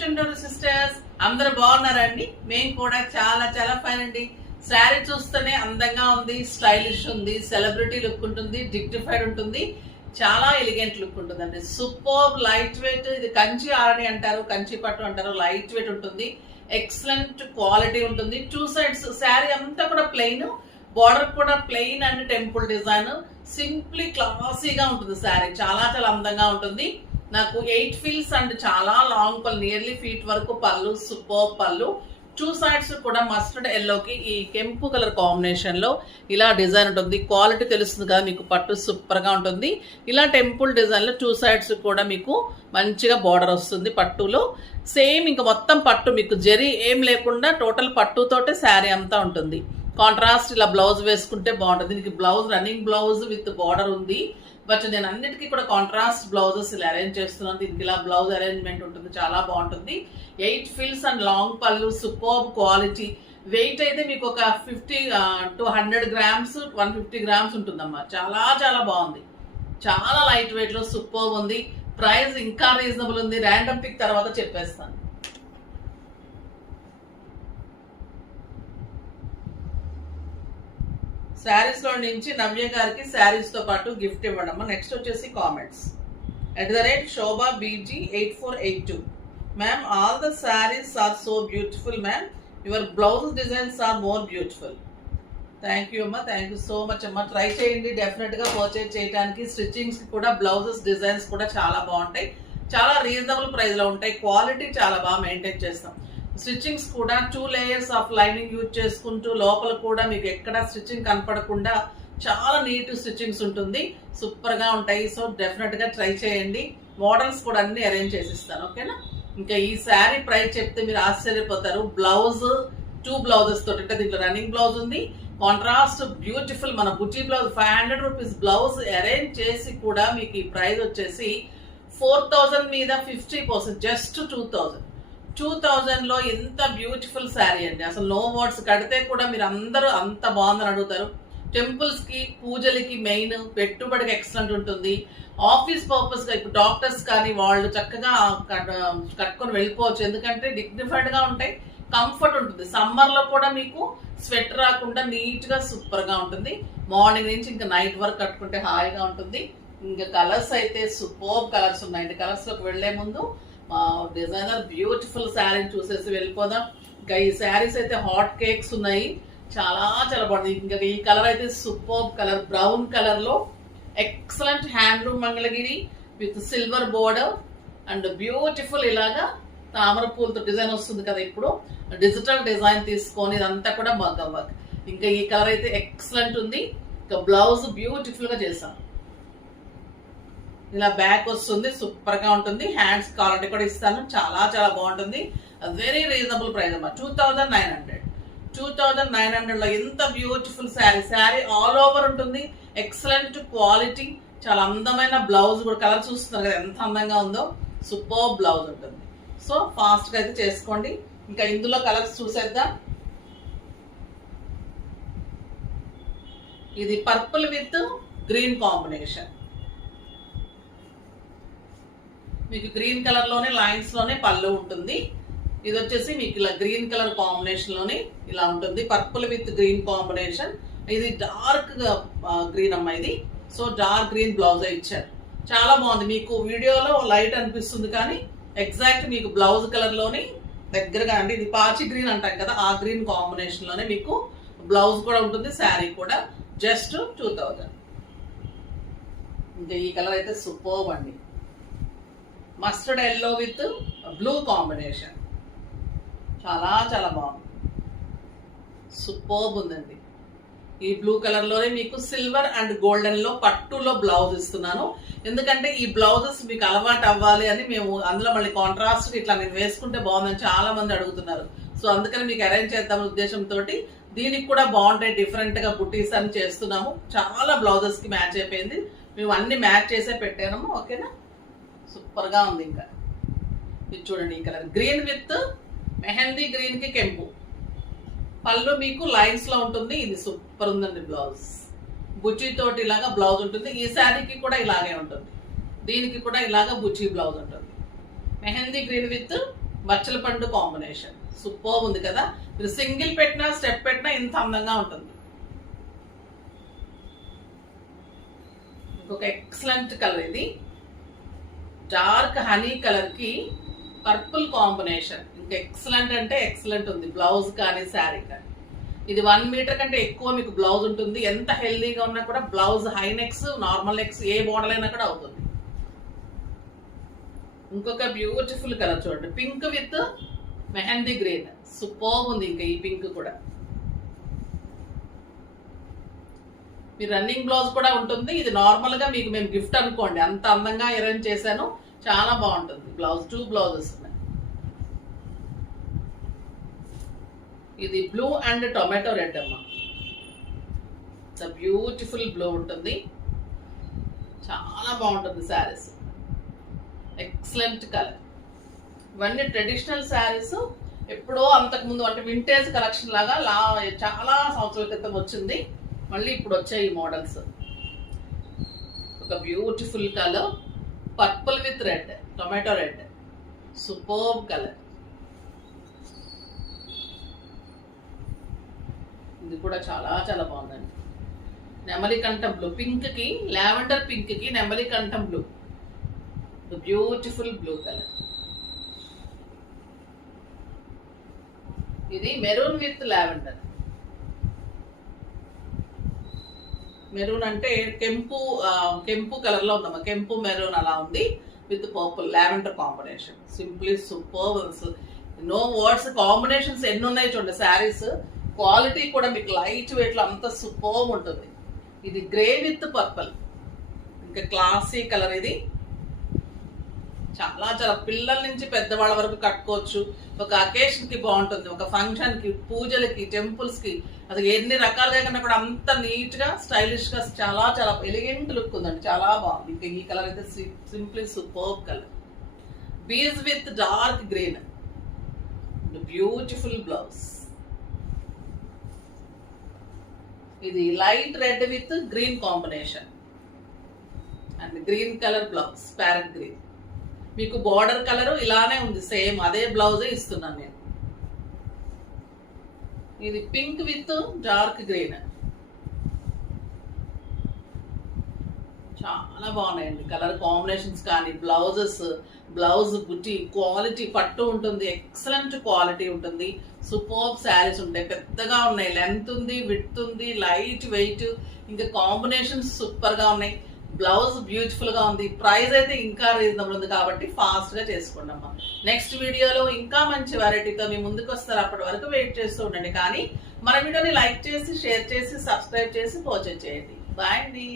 చుంటూరు sisters, అందరూ బాగున్నారండి? మేము కూడా చాలా చాలా ఫైన్ అండి. శారీ చూస్తేనే అందంగా ఉంది, స్టైలిష్ ఉంది, సెలబ్రిటీ లుక్ ఉంటుంది, డిగ్నిఫైడ్ ఉంటుంది, చాలా ఎలిగెంట్ లుక్ ఉంటుందండి. Super light weight. ఇది కంచి ఆరణి అంటారు, కంచి పట్టు అంటారు. లైట్ వెయిట్ ఉంటుంది, ఎక్సలెంట్ క్వాలిటీ ఉంటుంది. టూ సైడ్స్ శారీ అంతా కూడా ప్లెయిన్, బార్డర్ కూడా plain and temple design. Simply క్లాసీగా ఉంటుంది శారీ, చాలా చాలా అందంగా ఉంటుంది. నాకు 8 ఫీల్స్ అండ్ చాలా లాంగ్ పళ్ళు, నియర్లీ ఫీట్ వరకు పళ్ళు. సూపర్ పళ్ళు. టూ సైడ్స్ కూడా మస్టర్డ్ ఎల్లోకి ఈ కెంపు కలర్ కాంబినేషన్ లో ఇలా డిజైన్ ఉంటుంది. క్వాలిటీ తెలుస్తుంది కదా మీకు, పట్టు సూపర్ గా ఉంటుంది. ఇలా టెంపుల్ డిజైన్ లో టూ సైడ్స్ కూడా మీకు మంచిగా బార్డర్ వస్తుంది పట్టులో. సేమ్ ఇంకా మొత్తం పట్టు, మీకు జరీ ఏం లేకుండా టోటల్ పట్టుతోటే శారీ అంతా ఉంటుంది. కాంట్రాస్ట్ ఇలా బ్లౌజ్ వేసుకుంటే బాగుంటుంది. దీనికి blouse running blouse with border ఉంది. బట్ నేను అన్నిటికీ కూడా కాంట్రాస్ట్ బ్లౌజెస్ ఇలా అరేంజ్ చేస్తున్నాను. దీనికి ఇలా బ్లౌజ్ అరేంజ్మెంట్ ఉంటుంది, చాలా బాగుంటుంది. 8 ఫీల్స్ అండ్ లాంగ్ పళ్ళు, సూపర్ క్వాలిటీ. వెయిట్ అయితే మీకు ఒక 50 to 100 గ్రామ్స్, 150 గ్రామ్స్ ఉంటుందమ్మా. చాలా చాలా బాగుంది, చాలా లైట్ వెయిట్ లో సూపర్ ఉంది. ప్రైస్ ఇంకా రీజనబుల్ ఉంది. ర్యాండమ్ పిక్ తర్వాత చెప్పేస్తాను. శారీస్ లో నుంచి నవ్య గారికి శారీస్ తో పాటు గిఫ్ట్ ఇవ్వడం. నెక్స్ట్ వచ్చేసి comments @Shobha BG 8482. Ma'am, all the saris are so beautiful ma'am. Your blouse designs are more beautiful. Thank you అమ్మా, థ్యాంక్ యూ సో మచ్ అమ్మా. ట్రై చేయండి, డెఫినెట్ గా పర్చేజ్ చేయడానికి. స్టిచ్చింగ్స్ కి కూడా బ్లౌజెస్ డిజైన్స్ కూడా చాలా బాగుంటాయి, చాలా రీజనబుల్ ప్రైస్ లో ఉంటాయి. క్వాలిటీ చాలా బాగా మెయింటైన్ చేస్తాం. స్టిచ్చింగ్స్ కూడా 2 లేయర్స్ ఆఫ్ లైనింగ్ యూజ్ చేసుకుంటూ లోపల కూడా మీకు ఎక్కడ స్టిచ్చింగ్ కనపడకుండా చాలా నీట్ స్టిచ్చింగ్స్ ఉంటుంది. సూపర్ గా ఉంటాయి. సో డెఫినెట్ గా ట్రై చేయండి. మోడల్స్ కూడా అన్ని అరేంజ్ చేసిస్తాను, ఓకేనా? ఇంకా ఈ శారీ ప్రైస్ చెప్తే మీరు ఆశ్చర్యపోతారు. బ్లౌజ్ 2 బ్లౌజెస్ తోటి, అంటే దీంట్లో రన్నింగ్ బ్లౌజ్ ఉంది, కాంట్రాస్ట్ బ్యూటిఫుల్ మన బుటీ బ్లౌజ్. 500 రూపీస్ బ్లౌజ్ అరేంజ్ చేసి కూడా మీకు ఈ ప్రైస్ వచ్చేసి 4000 మీద 50%, జస్ట్ 2000 లో ఎంత బ్యూటిఫుల్ శారీ అండి. అసలు నో వర్డ్స్. కడితే కూడా మీరు అందరూ అంత బాగుందని అడుగుతారు. టెంపుల్స్ కి, పూజలకి మెయిన్, పెట్టుబడికి ఎక్సలెంట్ ఉంటుంది. ఆఫీస్ పర్పస్ గా ఇప్పుడు డాక్టర్స్ కానీ వాళ్ళు చక్కగా కట్టుకొని వెళ్ళిపోవచ్చు, ఎందుకంటే డిగ్నిఫైడ్ గా ఉంటాయి, కంఫర్ట్ ఉంటుంది. సమ్మర్ లో కూడా మీకు స్వెట్ రాకుండా నీట్ గా సూపర్ గా ఉంటుంది. మార్నింగ్ నుంచి ఇంకా నైట్ వరకు కట్టుకుంటే హాయిగా ఉంటుంది. ఇంకా కలర్స్ అయితే సూపర్ కలర్స్ ఉన్నాయండి. కలర్స్ లోకి వెళ్లే ముందు మా డిజైనర్ బ్యూటిఫుల్ శారీని చూసేసి వెళ్ళిపోదాం. ఇంకా ఈ శారీస్ అయితే హాట్ కేక్స్ ఉన్నాయి, చాలా చాలా బాగుంది. ఇంకా ఈ కలర్ అయితే సూపర్ కలర్, బ్రౌన్ కలర్ లో excellent handloom Mangalagiri with silver border and beautiful ఇలాగా తామర పూలతో డిజైన్ వస్తుంది కదా. ఇప్పుడు డిజిటల్ డిజైన్ తీసుకొని ఇదంతా కూడా మగ్గం వర్క్. ఇంకా ఈ కలర్ అయితే ఎక్సలెంట్ ఉంది. ఇంకా బ్లౌజ్ బ్యూటిఫుల్ గా చేశాను. ఇలా బ్యాక్ వస్తుంది, సూపర్ గా ఉంటుంది. హ్యాండ్స్ కావాలంటే కూడా ఇస్తాను, చాలా చాలా బాగుంటుంది. వెరీ రీజనబుల్ ప్రైస్ అమ్మా. 2900 లో ఎంత beautiful sari. Sari all over ఉంటుంది, ఎక్సలెంట్ క్వాలిటీ, చాలా అందమైన బ్లౌజ్ కూడా. కలర్ చూస్తున్నారు కదా ఎంత అందంగా ఉందో, సూపర్ బ్లౌజ్ ఉంటుంది. సో ఫాస్ట్ గా అయితే చేసుకోండి. ఇంకా ఇందులో కలర్స్ చూసేద్దాం. ఇది పర్పుల్ విత్ గ్రీన్ కాంబినేషన్. మీకు గ్రీన్ కలర్ లోనే లైన్స్ లోనే పళ్ళు ఉంటుంది. ఇది వచ్చేసి మీకు ఇలా గ్రీన్ కలర్ కాంబినేషన్ లోనే ఇలా ఉంటుంది, పర్పుల్ విత్ గ్రీన్ కాంబినేషన్. ఇది డార్క్ గ్రీన్ అమ్మా ఇది. సో డార్క్ గ్రీన్ బ్లౌజ్ ఇచ్చారు, చాలా బాగుంది. మీకు వీడియోలో లైట్ అనిపిస్తుంది కానీ ఎగ్జాక్ట్ మీకు బ్లౌజ్ కలర్ లోని దగ్గరగా, అంటే ఇది పాచి గ్రీన్ అంటాం కదా, ఆ గ్రీన్ కాంబినేషన్ లోనే మీకు బ్లౌజ్ కూడా ఉంటుంది, శారీ కూడా. జస్ట్ 2000. ఇంకా ఈ కలర్ అయితే సూపర్ అండి. Mustard yellow with blue combination, చాలా చాలా బాగుంది, సూపర్ ఉందండి. ఈ బ్లూ కలర్ లోనే మీకు సిల్వర్ అండ్ గోల్డెన్ లో పట్టులో బ్లౌజ్ ఇస్తున్నాను. ఎందుకంటే ఈ బ్లౌజెస్ మీకు అలవాటు అవ్వాలి అని మేము అందులో మళ్ళీ కాంట్రాస్ట్ ఇట్లా నేను వేసుకుంటే బాగుందని చాలా మంది అడుగుతున్నారు. సో అందుకని మీకు అరేంజ్ చేద్దాం ఉద్దేశంతో దీనికి కూడా బాగుంటాయి, డిఫరెంట్ గా బుటీస్ అని చేస్తున్నాము. చాలా బ్లౌజెస్ కి మ్యాచ్ అయిపోయింది, మేము అన్ని మ్యాచ్ చేసే పెట్టాము, ఓకేనా? సూపర్ గా ఉంది. ఇంకా ఇది చూడండి, ఈ colour green with mehndi green కి కెంపు. పళ్ళు మీకు లైన్స్ లో ఉంటుంది. ఇది సూపర్ ఉందండి బ్లౌజ్. బుచ్చి తోటి ఇలాగా బ్లౌజ్ ఉంటుంది. ఈ శారీకి కూడా ఇలాగే ఉంటుంది, దీనికి కూడా ఇలాగా బుచ్చి బ్లౌజ్ ఉంటుంది. మెహందీ గ్రీన్ విత్ బచ్చల పండు కాంబినేషన్ సూపర్ ఉంది కదా. మీరు సింగిల్ పెట్టినా స్టెప్ పెట్టినా ఇంత అందంగా ఉంటుంది. ఇంకొక ఎక్సలెంట్ కలర్ ఇది, డార్క్ హనీ కలర్ కి పర్పుల్ కాంబినేషన్. ఇంకా ఎక్సలెంట్ అంటే ఎక్సలెంట్ ఉంది బ్లౌజ్ కానీ శారీ కానీ. ఇది 1 మీటర్ కంటే ఎక్కువ మీకు బ్లౌజ్ ఉంటుంది. ఎంత హెల్దీగా ఉన్నా కూడా blouse high necks, normal necks ఏ మోడల్ అయినా కూడా అవుతుంది. ఇంకొక బ్యూటిఫుల్ కలర్ చూడండి, pink with mehndi green. Super ఉంది. ఇంకా ఈ పింక్ కూడా మీ రన్నింగ్ బ్లౌజ్ కూడా ఉంటుంది. ఇది నార్మల్ గా మీకు మేము గిఫ్ట్ అనుకోండి, అంత అందంగా అరేంజ్ చేశాను. చాలా బాగుంటుంది బ్లౌజ్. 2 బ్లౌజెస్ ఉన్నాయి. ఇది బ్లూ అండ్ టొమాటో రెడ్ అమ్మ. బ్యూటిఫుల్ బ్లూ ఉంటుంది, చాలా బాగుంటుంది శారీస్. Excellent colour. ఇవన్నీ ట్రెడిషనల్ శారీస్. ఎప్పుడో అంతకుముందు అంటే వింటేజ్ కలెక్షన్ లాగా చాలా సంవత్సరాల క్రితం వచ్చింది, మళ్ళీ ఇప్పుడు వచ్చాయి ఈ మోడల్స్. ఒక beautiful colour purple with red, tomato red. Superb colour. ఇది కూడా చాలా చాలా బాగుందండి. నెమలికంఠం బ్లూ పింక్ కి, లావెండర్ పింక్ కి నెమలికంఠం బ్లూ. Beautiful blue colour. ఇది మెరూన్ విత్ లావెండర్. మెరూన్ అంటే కెంపు కలర్ లో ఉందమ్మా, కెంపు మెరూన్ అలా ఉంది with purple lavender combination. Simply super. No words. Combinations ఎన్ని ఉన్నాయి చూడండి. శారీస్ క్వాలిటీ కూడా మీకు లైట్ వెయిట్ లో అంత సూపర్ ఉంటుంది. ఇది గ్రే విత్ పర్పుల్, ఇంకా క్లాసీ కలర్. ఇది చాలా చాలా పిల్లల నుంచి పెద్దవాళ్ళ వరకు కట్టుకోవచ్చు. ఒక అకేషన్ కి బాగుంటుంది, ఒక ఫంక్షన్ కి, పూజలకి, టెంపుల్స్ కి, అది ఎన్ని రకాలుగా కన్నా కూడా అంత నీట్ గా స్టైలిష్ గా చాలా చాలా ఎలిగెంట్ లుక్ ఉందండి. చాలా బాగుంది. ఇంకా ఈ కలర్ అయితే simply super colour. Beige with dark green. Beautiful blouse. ఇది light red with green combination and green colour blouse, parrot green. మీకు బార్డర్ కలర్ ఇలానే ఉంది, సేమ్ అదే బ్లౌజే ఇస్తున్నాను నేను. ఇది పింక్ విత్ డార్క్ గ్రీన్. చాలా బాగున్నాయండి కలర్ కాంబినేషన్స్ కానీ బ్లౌజెస్. బ్లౌజ్ బుట్టి క్వాలిటీ పట్టు ఉంటుంది, ఎక్సలెంట్ క్వాలిటీ ఉంటుంది. సూపర్ శారీస్ ఉంటాయి, పెద్దగా ఉన్నాయి, లెంత్ ఉంది, విడ్త్ ఉంది, లైట్ వెయిట్. ఇంకా కాంబినేషన్స్ సూపర్ గా ఉన్నాయి. బ్లౌజ్ బ్యూటిఫుల్ గా ఉంది. ప్రైస్ అయితే ఇంకా రీజనబుల్ ఉంది కాబట్టి ఫాస్ట్ గా చేసుకోండి అమ్మా. నెక్స్ట్ వీడియోలో ఇంకా మంచి వెరైటీతో మీ ముందుకు వస్తారు. అప్పటి వరకు వెయిట్ చేస్తూ ఉండండి. కానీ మన వీడియోని లైక్ చేసి, షేర్ చేసి, సబ్స్క్రైబ్ చేసి పర్చేజ్ చేయండి. బాయ్ అండి.